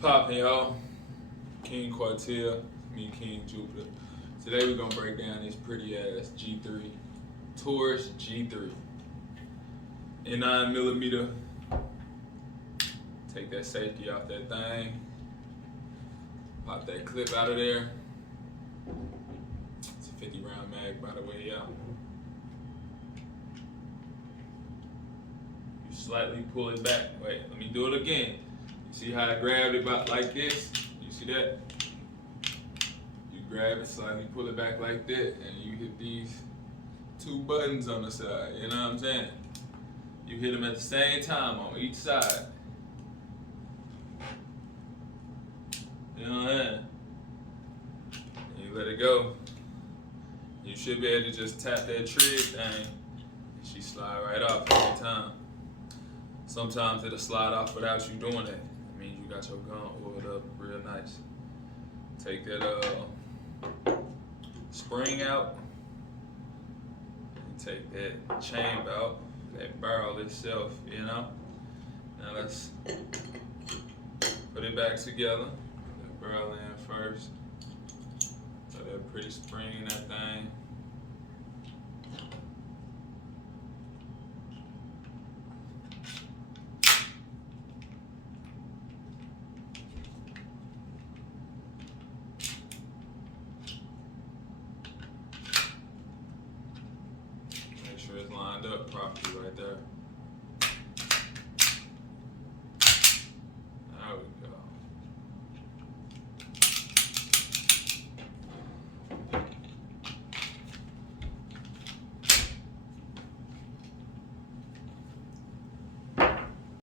Poppin', y'all. Kiing Quartier, me Kiing Jupiter. Today we're gonna break down this pretty ass G3, Taurus G3. In 9mm. Take that safety off that thing. Pop that clip out of there. It's a 50 round mag, by the way, y'all. You slightly pull it back. Wait, let me do it again. You see how I grabbed it about like this? You see that? You grab it, slightly pull it back like that, and you hit these two buttons on the side. You know what I'm saying? You hit them at the same time on each side. You know what I'm saying? And you let it go. You should be able to just tap that trig thing, and she slide right off every time. Sometimes it'll slide off without you doing it. That means you got your gun oiled up real nice. Take that spring out, and take that chain out, that barrel itself, you know? Now let's put it back together. That barrel in first. Got that pretty spring in that thing. Make sure it's lined up properly right there.